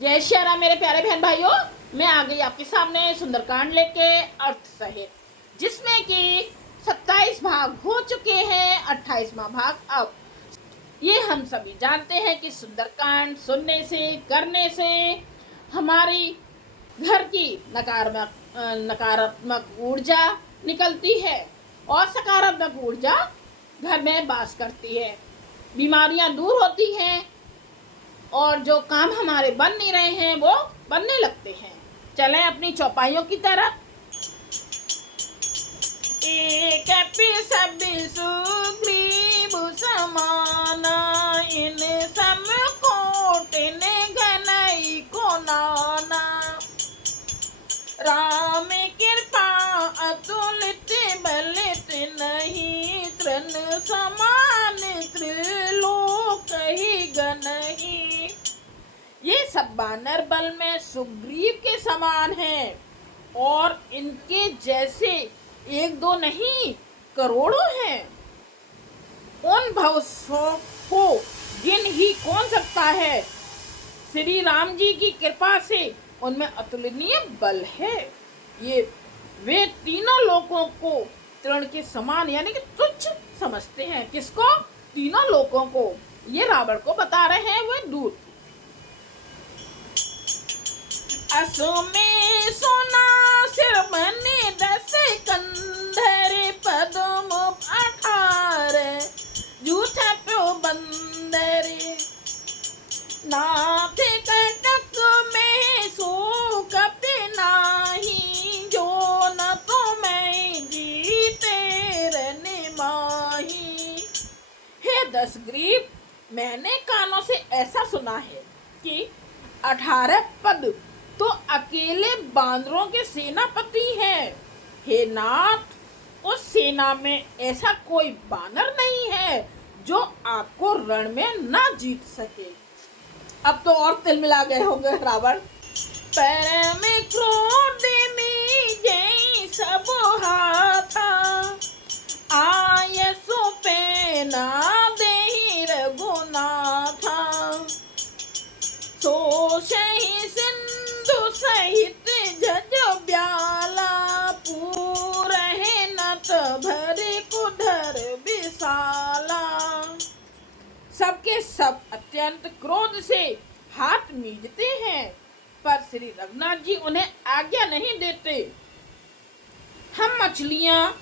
जय श्री राम मेरे प्यारे बहन भाइयों। मैं आ गई आपके सामने सुंदरकांड लेके अर्थ सहित, जिसमें कि 27 भाग हो चुके हैं, 28वां भाग अब। ये हम सभी जानते हैं कि सुंदरकांड सुनने से करने से हमारी घर की नकारात्मक ऊर्जा निकलती है और सकारात्मक ऊर्जा घर में वास करती है। बीमारियां दूर होती हैं और जो काम हमारे बन नहीं रहे हैं वो बनने लगते हैं। चलें अपनी चौपाइयों की तरफ। एक सुग्रीव समाना, इन सम कोटिन घनई को नाना। राम कृपा अतुलित बलित नहीं, तृण समान त्रिलोक ही गनहि। ये सब बानर बल में सुग्रीव के समान हैं और इनके जैसे एक दो नहीं करोड़ों हैं। उन भवसों को गिन ही कौन सकता है। श्री राम जी की कृपा से उनमें अतुलनीय बल है। ये वे तीनों लोगों को तृण के समान यानी कि तुच्छ समझते हैं। किसको? तीनों लोगों को। ये रावण को बता रहे हैं वे दूत। असो में सोना सिर बने 10 कंधर, पदम 18 जूठ प्यो बंदर। नाथ कटक में सो कपि नाही, जो न तो मैं जीते रहने माही। हे दशग्रीव, मैंने कानों से ऐसा सुना है कि 18 पद तो अकेले बांदरों के सेनापति हैं। हे नाथ, उस सेना में ऐसा कोई बानर नहीं है जो आपको रण में ना जीत सके। अब तो और तिल मिला गए होंगे रावण। पर में क्रोध में जय सब हाथा, आय सो पेना देहि रघुनाथा। सो सही सिंधु सहित जज ब्याला, पूरहे नत भरे कुधर विशाला। सबके सब अत्यंत क्रोध से हाथ मीजते हैं, पर श्री रघुनाथ जी उन्हें आज्ञा नहीं देते। हम मछलियां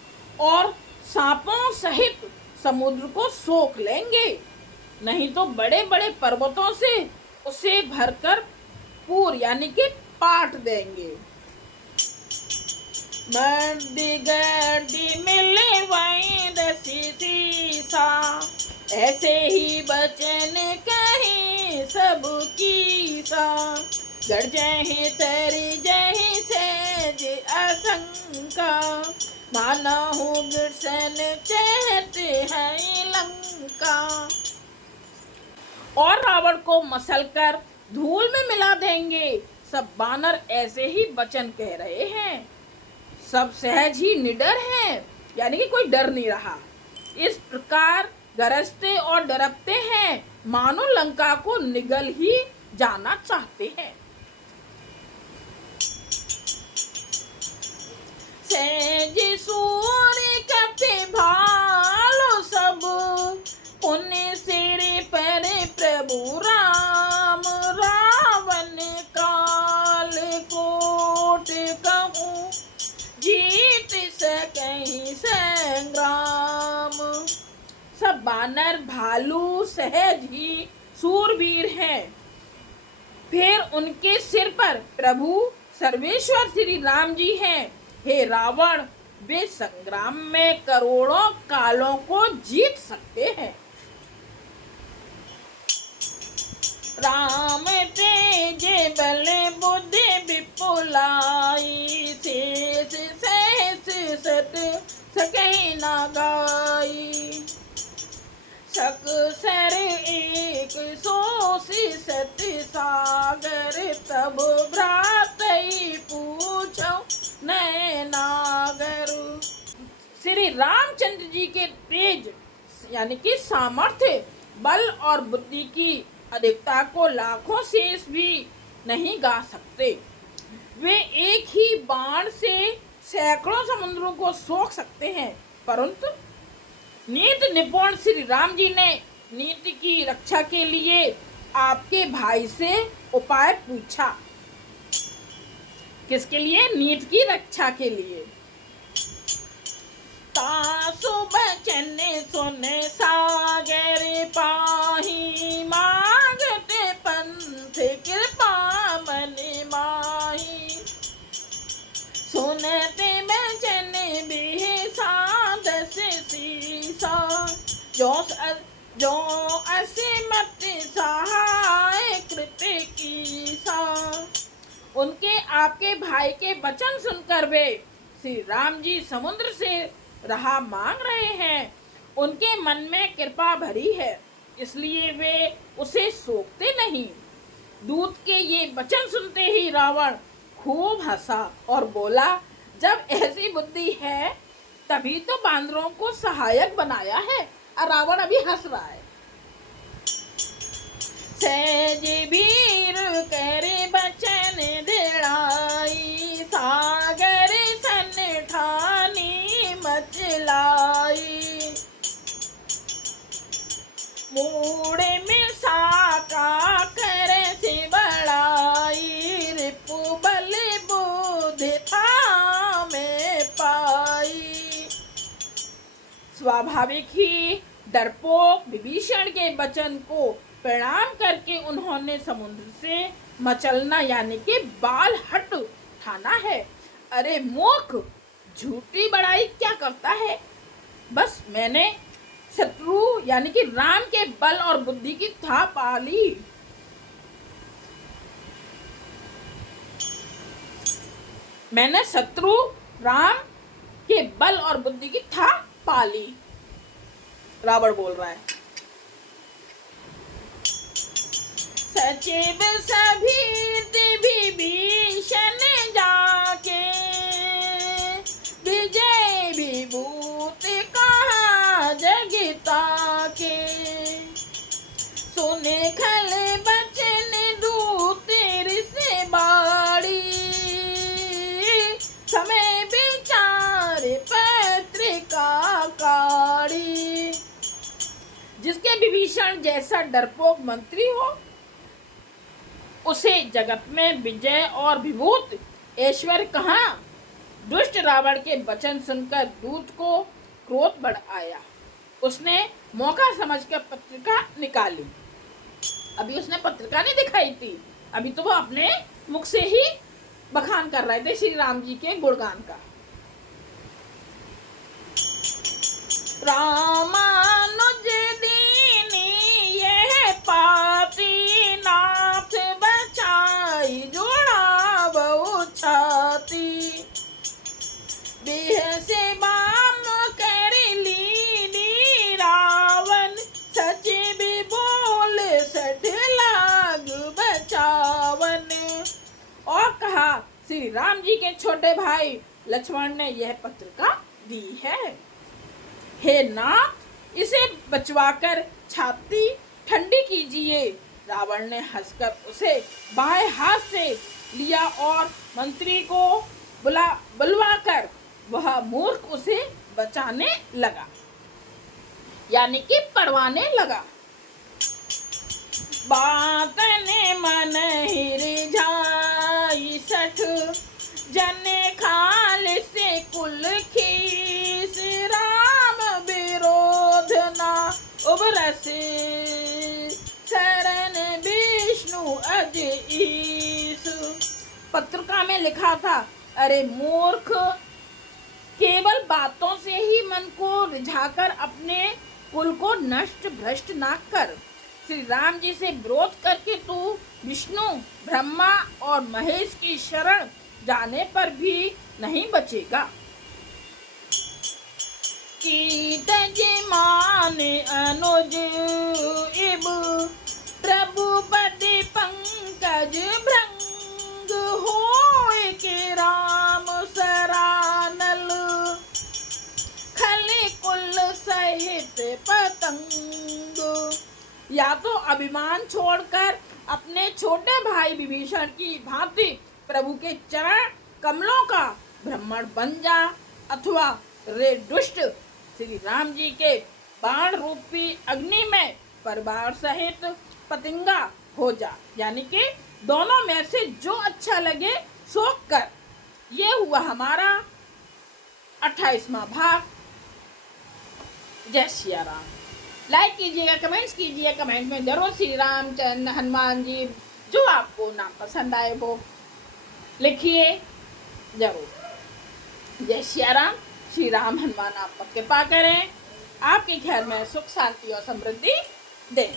और सांपों सहित समुद्र को सोख लेंगे, नहीं तो बड़े बड़े पर्वतों से उसे भरकर पूर यानी कि पाट देंगे। मर्दी गर्दी मिले वहीं दसीसा, ऐसे ही बचन कहीं सब की सा। गर्जहि तरी जहि सेज आशंका, मानहु गिरसन चहते हैं लंका। और रावण को मसलकर धूल में मिला देंगे। सब बानर ऐसे ही वचन कह रहे हैं। सब सहज ही निडर हैं, यानी कि कोई डर नहीं रहा। इस प्रकार गरजते और डरकते हैं, मानो लंका को निगल ही जाना चाहते हैं। सहज सूर्य कपि भालो सब, पुण्य सिर पर प्रभु राम। रावण काल कोट कहूँ, जीत सकहीं संग्राम। सब बानर भालू सहज ही सूरवीर हैं। फिर उनके सिर पर प्रभु सर्वेश्वर श्री राम जी हैं। हे रावण, वे संग्राम में करोड़ों कालों को जीत सकते हैं। राम तेज बल बुद्धि विपुलाई, शेष सहस सत सकहि न गाई। सकसर एक सोसी सति सागर, तब भ्रातई पूछो नैनागर। श्री रामचंद्र जी के तेज यानी कि सामर्थ्य, बल और बुद्धि की अधिकता को लाखों शेष भी नहीं गा सकते। वे एक ही बाण से सैकड़ों समुद्रों को सोख सकते हैं, परंतु नीति निपुण श्री राम जी ने नीति की रक्षा के लिए आपके भाई से उपाय पूछा। किसके लिए? नीति की रक्षा के लिए। तासु बचन सुन सागर पाही, मांगते पंथ कृपा मन माही। सुनते बचन बिसादस सीसा, जो असीमत सहाय कृपा कीसा। उनके आपके भाई के वचन सुनकर वे श्री राम जी समुद्र से राह मांग रहे हैं। उनके मन में कृपा भरी है, इसलिए वे उसे सोखते नहीं। दूत के ये वचन सुनते ही रावण खूब हंसा और बोला, जब ऐसी बुद्धि है तभी तो बांदरों को सहायक बनाया है। और रावण अभी हंस रहा है। सहज वीर करे बचन दिलाई, सागर सन ठानी मचलाई। मूड़ में साका करे से बड़ाई, रिपु बल बुद्धि था में पाई। स्वाभाविक ही डरपोक विभीषण के वचन को प्रणाम करके उन्होंने समुद्र से मचलना यानी कि बाल हट ठाना है। अरे मूर्ख, झूठी बड़ाई क्या करता है? बस मैंने शत्रु यानी कि राम के बल और बुद्धि की था पाली। मैंने शत्रु राम के बल और बुद्धि की था पाली, रावण बोल रहा है। सचिव सभी विभीषण जाके, विजय विभूति कहा जगता के। सुने खल बचन दूत से बाड़ी, समय विचार पत्रिका काड़ी। जिसके विभीषण जैसा डरपोक मंत्री हो, उसे जगत में विजय और विभूति ऐश्वर्य कहाँ। दुष्ट रावण के वचन सुनकर दूत को क्रोध बढ़ आया। उसने मौका समझकर पत्रिका निकाली। अभी उसने पत्रिका नहीं दिखाई थी, अभी तो वो अपने मुख से ही बखान कर रहे थे श्री राम जी के गुणगान का। रामानुज दीनी यह पापी, नाथ बचाई जोड़ा बहु छाती। देह से बाम कर ली रावण, सच भी बोल सठ लाग बचावन। और कहा, श्री राम जी के छोटे भाई लक्ष्मण ने यह पत्रिका दी है। हे नाथ, इसे बचवाकर छाती ठंडी कीजिए। रावण ने हंसकर उसे बाएं हाथ से लिया और मंत्री को बुलवाकर वह मूर्ख उसे बचाने लगा यानी कि पढ़वाने लगा। बात ने मन हिरिझाई सठ, जने खाल से कुल खीस। राम विरोध ना उबरसे, शरण विष्णु अज ईस। पत्रिका में लिखा था, अरे मूर्ख, केवल बातों से ही मन को रिझाकर अपने कुल को नष्ट भ्रष्ट ना कर। श्री राम जी से विरोध करके तू विष्णु, ब्रह्मा और महेश की शरण जाने पर भी नहीं बचेगा। कीट मान अनुज इब, प्रभु पति पंकज भृंग। होय के राम सरानल, खले कुल सहित पतंग। या तो अभिमान छोड़कर अपने छोटे भाई विभीषण की भांति प्रभु के चरण कमलों का भ्रमण बन जा, अथवा रे दुष्ट श्री राम जी के बाण रूपी अग्नि में परिवार सहित पतंगा हो जा। यानी कि दोनों में से जो अच्छा लगे सो कर। ये हुआ हमारा 28वां भाग। जय सिया राम। लाइक कीजिएगा, कमेंट्स कीजिए, कमेंट में जरूर श्री रामचंद्र हनुमान जी जो आपको नाम पसंद आए वो लिखिए जरूर। जय सिया राम। श्री राम हनुमान आप पर कृपा करें, आपके घर में सुख शांति और समृद्धि दें।